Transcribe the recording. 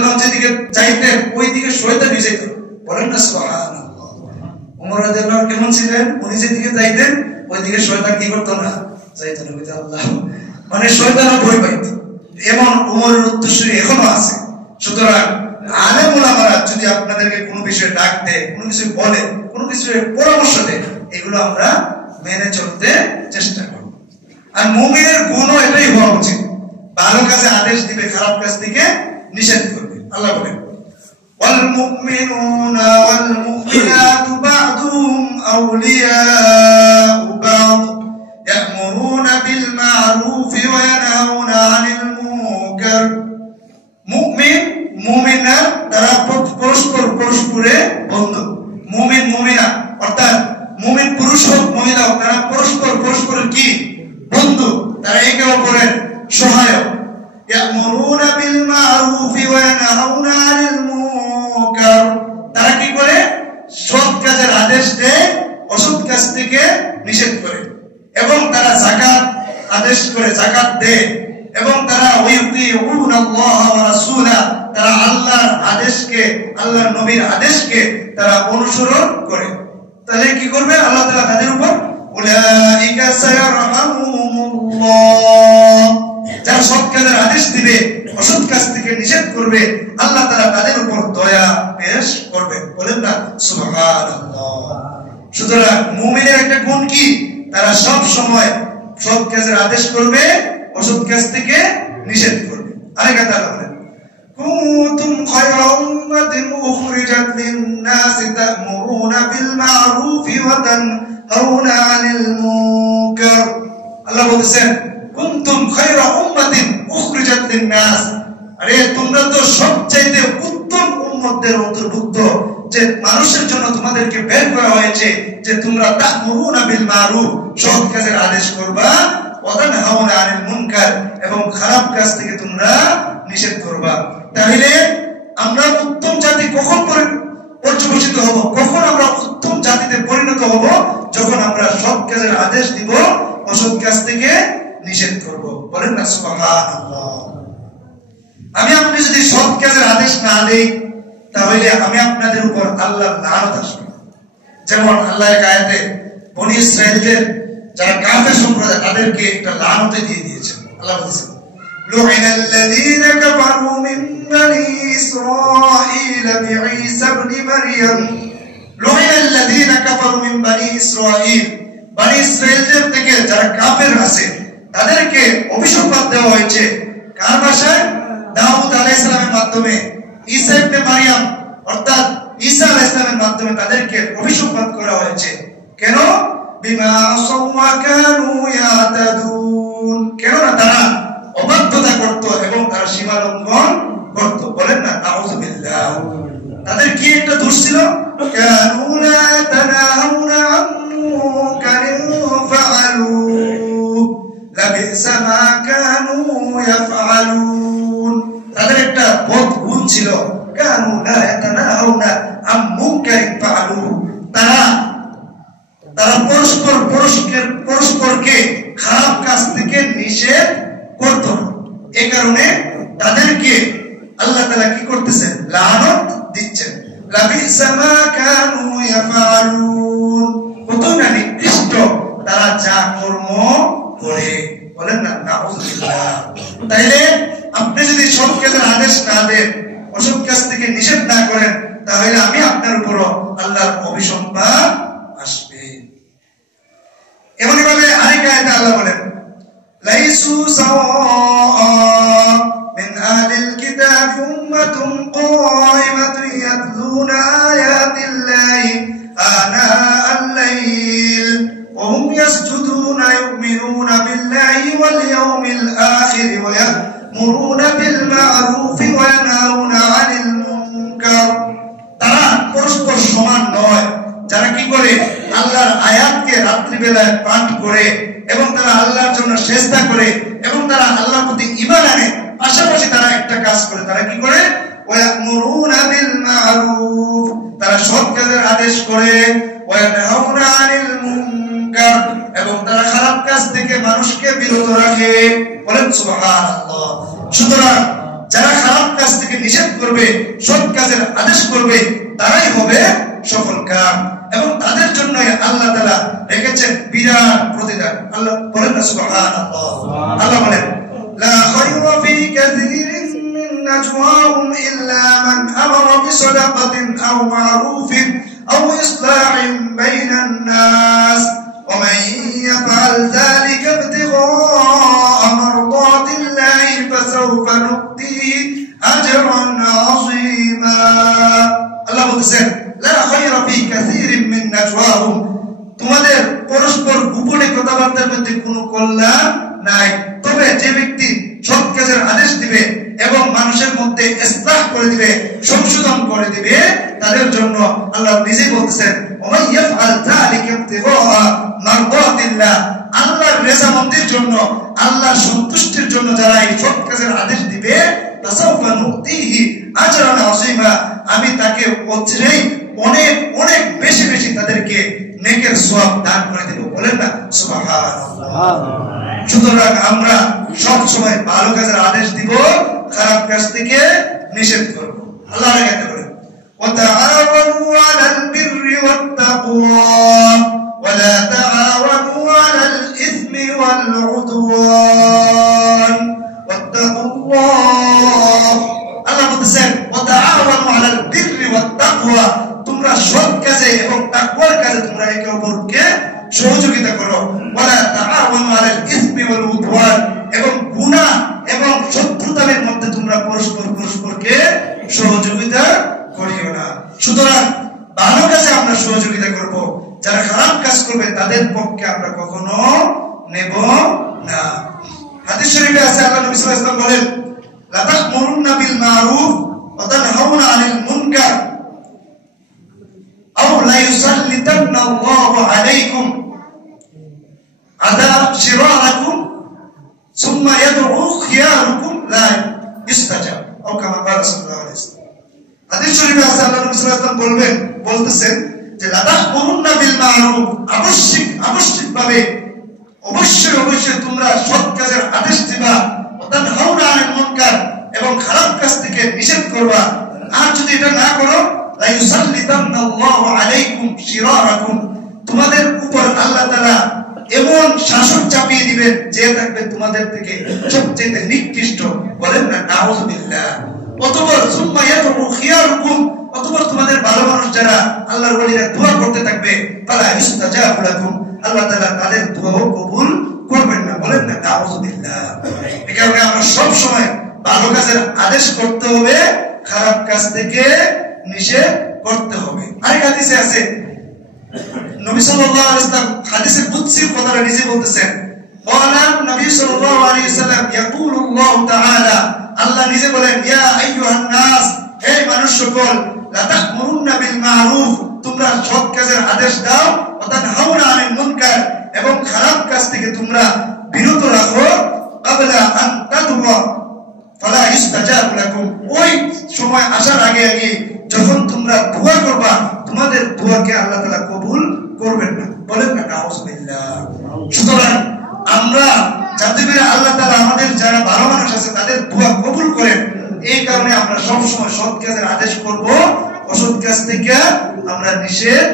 রাদিয়াল্লাহু আনহু যেদিকে যাইতেন ওই দিকে শয়তান যেত। বলেন না সুবহানাল্লাহ। ওমর রাদিয়াল্লাহু আনহু কেমন ছিলেন? উনি যেদিকে যাইতেন ওই দিকে শয়তান কি করতো না, যাইতো না। আল্লাহ, মানে শয়তানও ভয় পাইত। এমন ওমরের উত্তরসূরি এখনো আছে। সুতরাং আলেম ওলামারা যদি আপনাদেরকে কোনো বিষয়ে ডাক দেয়, কোনো কিছু বলে, কোনো বিষয়ে পরামর্শ দেয়, এগুলো আমরা মেনে চলতে চেষ্টা করব। আর মুমিনের গুণও এটাই হওয়া উচিত, ভালো কাজে আদেশ দিবে, খারাপ কাজ থেকে নিষেধ করবে। আল্লাহ বলেন ওয়াল মুমিনুনা ওয়াল মুমিনাতু বা'দুহুম আউলিয়াউ বা'দ ইয়া'মুরুনা বিল মা'রুফি ওয়া ইয়ানহাউনা 'আনিল মুনকার। মুমিন মুমিনা তারা পরস্পরের বন্ধু। মুমিন মুমিনা অর্থাৎ মুমিন পুরুষ হোক মহিলা হোক, তারা পরস্পরের কি বন্ধু, তারা একে অপরের সহায়ক। ইয়ামুরুনা বিল মা'রুফি ওয়া ইয়ানহাউনা 'আনিল মুনকার। তারা কি করে? সৎ কাজের আদেশ দেয়, অসৎ কাজ থেকে নিষেধ করে। এবং তারা যাকাত আদেশ করে, যাকাত দেয়। এবং তারা ওয়ায়ুতিউনাল্লাহ ওয়া রাসূলা, তারা আল্লাহর আদেশকে, আল্লাহর নবীর আদেশকে তারা অনুসরণ করে। তাহলে কি করবে আল্লাহ তাআলা তাদের উপর? উলাইকা সায়ারহামুহুমুল্লাহ। যারা সৎ কাজের আদেশ দিবে, অসৎ কাজ থেকে নিষেধ করবে, আল্লাহ তাআলা তাদের উপর দয়া পেশ করবেন। বলেন না সুবহানাল্লাহ। সুতরাং মুমিনের একটা গুণ কি? তারা সব সময় সৎ কাজের আদেশ করবে, অসৎ কাজ থেকে নিষেধ করবে। আরেকটা আল্লাহ বলেন কুনতুম খায়রা উম্মাতিন উখরিজাত লিন-নাসি তা'মুরুনা বিল মা'রুফি ওয়া তানহাউনা 'আনিল মুনকার। আল্লাহ বলেছেন কুনতুম খায়রা উম্মাতিন উখরিজাত লিন-নাস। আরে তোমরা তো সবচেয়ে উত্তম উম্মতের অন্তর্ভুক্ত, যে মানুষের জন্য তোমাদেরকে বের করা হয়েছে, যে তোমরা তা'মুরুনা বিল মা'রুফ, সৎ কাজের আদেশ করবা, ওয়া তানহাউনা 'আনিল মুনকার, এবং খারাপ কাজ থেকে তোমরা নিষেধ করবা। তাহলে আমরা উত্তম জাতি কখন পর্যবেসিত হব? কখন আমরা উত্তম জাতিতে পরিণত হব? যখন আমরা সৎ কাজের আদেশ দিব, অসৎ কাজ থেকে নিষেধ করব। বলেন না সুবহানাল্লাহ। আমি আপনি যদি সৎ কাজের আদেশ না দেই, তাহলে আমি আপনাদের উপর আল্লাহর লানত আসবে। যেমন আল্লাহর আয়াতে বনি ইসরাঈলদের যারা কাফের সম্প্রদায়, তাদেরকে একটা লানত দিয়ে দিয়েছেন। আল্লাহ বলেছেন لعن الذين كفروا من بني إسرائيل بعيسى ابن مريم। لعن الذين كفروا من بني إسرائيل। বনি ইসরাঈলদের থেকে যারা কাফের আছে তাদেরকে অভিশাপ দেওয়া হয়েছে। কার ভাষায়? দাউদ আলাইহিস সালামের মাধ্যমে, ঈসা ইবনে মারইয়াম অর্থাৎ ঈসা আলাইহিস সালামের মাধ্যমে তাদেরকে অভিশাপ করা হয়েছে। কেন? বিমা আসাউ ওয়া কানু ইয়াতাদুন। কেন না তারা অবাধ্যতা করত এবং তারা সীমা লঙ্ঘন করত। বলেন না নাউযুবিল্লাহ। তাদের কি একটা দোষ ছিল? কানু লা তানাহাউনা আন মুনকারিন ফাআলু লাবিসা মা কানু ইয়াফআলুন। তাদের একটা বদ গুণ ছিল, কানু লা তানাহাউনা আন মুনকারিন ফাআলু। তারা পরস্পরকে খারাপ কাজ থেকে নিষেধ করত। এই কারণে তাদেরকে আল্লাহ তাআলা কি করতেছেন? লানত দিচ্ছেন। লাবিসা মা কানু ইয়াফআলুন। কত না নিকৃষ্ট তারা যা কর্ম করে। বলেন না নাউযুবিল্লাহ। তাইলে আপনি যদি সৎ কাজের আদেশ না দেন, অসৎ কাজ থেকে নিষেধ না করেন, তাহলে আমি আপনার উপর আল্লাহর অভিসম্পাত আসবে। এমনিভাবে আরেক আয়াতে আল্লাহ বলেন লাইসু সাওয়া মিন আহলিল কিতাব উম্মাতুন কায়িমাতুন ইয়াতলুনা আয়াতিল্লাহি আনা আল-লাইল ওয়া হুম ইয়াসজুদুনা ইউমিনুনা বিল্লাহি ওয়াল ইয়াউমিল আখির ওয়া ইয়া'মুরুনা বিল মা'রুফি ওয়া ইয়ানহাউনা 'আনিল মুনকার। তারা পরস্পর সমান নয়। যারা কি করে? আল্লাহর আয়াতকে রাত্রি বেলায় পাঠ করে এবং তারা আল্লাহর জন্য সিজদা করে এবং তারা আল্লাহর প্রতি ঈমান আনে, পাশাপাশি তারা একটা কাজ করে। তারা কি করে? ওয়ায়ামুরুনা বিল মা'রুফ, তারা সৎ কাজের আদেশ করে, ওয়ায়ানহাউনা আনিল মুনকার, এবং তারা খারাপ কাজ থেকে মানুষকে বিরত রাখে। বলেন সুবহানাল্লাহ। সুতরাং যারা খারাপ কাজ থেকে নিষেধ করবে, সৎ কাজের আদেশ করবে, তারাই হবে সফল কাম। এবং তাদের জন্য আল্লাহ তাআলা রেখেছেন বিরাট প্রতিদান। আল্লাহ বলেন না সুবহানাল্লাহ। আল্লাহ বলেন লা খায়রা ফি কাসীরিন মিন নাজওয়াহুম ইল্লা মান আমারা বিসাদাকাতিন আও মা'রুফিন আও ইসলাহিন বাইনান নাস ওয়া মান ইয়াফআল যালিকা ইবতিগা'a মারদাতিল্লাহি ফাসাওফা নু'তিহি আজরান 'আযীমা। আল্লাহ বলেন লা খায়রা ফি কাসীরিন মিন নাজওয়াহুম, তোমাদের পরস্পর গোপনে কথাবার্তার মধ্যে কোনো কল্যাণ নাই। তবে যে ব্যক্তি সৎ কাজের আদেশ দিবে এবং মানুষের মধ্যে ইসলাহ করে দিবে, সংশোধন করে দিবে, তাদের জন্য আল্লাহ নিজেই বলতেছেন ওয়া ইয়াফআল যালিকা ইবতিগা'a মারদাতিল্লাহ, আল্লাহর রেজামন্দির জন্য, আল্লাহর সন্তুষ্টির জন্য যারা এই সৎ কাজের আদেশ দিবে, ফাসাওফা নু'তিহি আজরান 'আযীমা, আমি তাকে অচিরেই অনেক অনেক বেশি বেশি তাদেরকে নেকের সওয়াব দান করে দেব। বলেন না সুবহানাল্লাহ। সুতরাং আমরা সব সময় ভালো কাজের আদেশ দিব, খারাপ কাজ থেকে নিষেধ করব। আল্লাহ রাখতে বলেন ওয়া তাআওয়ানু আলাল বিররি ওয়াত তাকওয়া ওয়া লা তাআওয়ানু আলাল ইসমি ওয়াল উদওয়ান ওয়াত্তাকুল্লাহ। আল্লাহ বলেন ওয়া তাআওয়ানু আলাল বিররি ওয়াত তাকওয়া, তোমরা সৎ কাজে এবং তাকওয়ার কাজে তোমরা একে অপরকে সহযোগিতা করো। ওয়ালা তাআওয়ানু আলাল ইসমি ওয়াল উদওয়ান, এবং গুনাহ এবং শত্রুতার মধ্যে তোমরা পরস্পরকে সহযোগিতা করিও না। সুতরাং ভালো কাজে আমরা সহযোগিতা করব, যারা খারাপ কাজ করবে তাদের পক্ষে আমরা কখনো নেব না। হাদিস শরীফে আছে আল্লাহ নবী সাল্লাল্লাহু আলাইহি ওয়াসাল্লাম বলেন লা তা'মুরুনা বিল মা'রুফ ওয়া তানহাউনা আনিল মুনকার আও লা ইউসাল্লিতান্না আল্লাহু আলাইকুম আদা শিরারাকুম সুম্মা ইয়াদউ খিয়ারুকুম লা ইস্তাজাব আও কামা ক্বালা সাল্লাল্লাহু আলাইহি ওয়াসাল্লাম। হাদিস শরীফে আছে আল্লাহ নবী সাল্লাল্লাহু আলাইহি ওয়াসাল্লাম বলতেছেন যে লা তা'মুরুনা বিল মা'রুফ, আবশ্যকভাবে অবশ্যই তোমরা সৎ কাজের আদেশ দিবা, ওয়া তানহাউনা আনিল মুনকার, এবং খারাপ কাজ থেকে নিষেধ করবা। আর যদি এটা না করো লা ইউসাল্লিতান্না আল্লাহু আলাইকুম শিরারাকুম, তোমাদের উপর আল্লাহ তাআলা এমন শাসন চাপিয়ে দিবেন যে থাকবে তোমাদের থেকে সবচেয়ে নিকৃষ্ট। বলেন না নাউযুবিল্লাহ। অতঃপর সুম্মা ইয়াদউ খিয়ারুকুম, অতঃপর তোমাদের ভালো মানুষ যারা আল্লাহর ওলিরা দোয়া করতে থাকবে, ফালা ইস্তাজাবু লাকুম, আল্লাহ তাআলা তাদের দোয়াও কবুল করবেন না। বলেন না নাউযুবিল্লাহ। এই কারণে আমরা সব সময় ভালো কাজের আদেশ করতে হবে, খারাপ কাজ থেকে নিষেধ করতে হবে। আরেক হাদিসে আছে নবী সাল্লাল্লাহু আলাইহি ওয়াসাল্লাম হাদিসে কুদসির কথাটা নিজে বলতেছেন, ক্বালা নবী সাল্লাল্লাহু আলাইহি ওয়াসাল্লাম ইয়াকুলুল্লাহু তাআলা, আল্লাহ নিজে বলেন ইয়া আইয়ুহান নাস, হে মানুষ সকল, লা তা'মুরুনা বিল মা'রুফ, তোমরা সৎ কাজের আদেশ দাও, ওয়া তানহাউনা আনিল মুনকার, এবং খারাপ কাজ থেকে তোমরা বিরত রাখো, ক্বাবলা আন তাদুয়া ফালা ইস্তাজাবু লাকুম, ওই সময় আসার আগে যখন তোমরা দোয়া করবা, তোমাদের দোয়াকে আল্লাহ তাআলা কবুল করবেন না। বলেন না নাউযুবিল্লাহ। সুতরাং আমরা যাতে করে আল্লাহ তাআলা আমাদের যারা ভালো মানুষ আছে তাদের দোয়া কবুল করেন, এই কারণে আমরা সব সময় সৎ কাজের আদেশ করব, অসৎ কাজ থেকে আমরা নিষেধ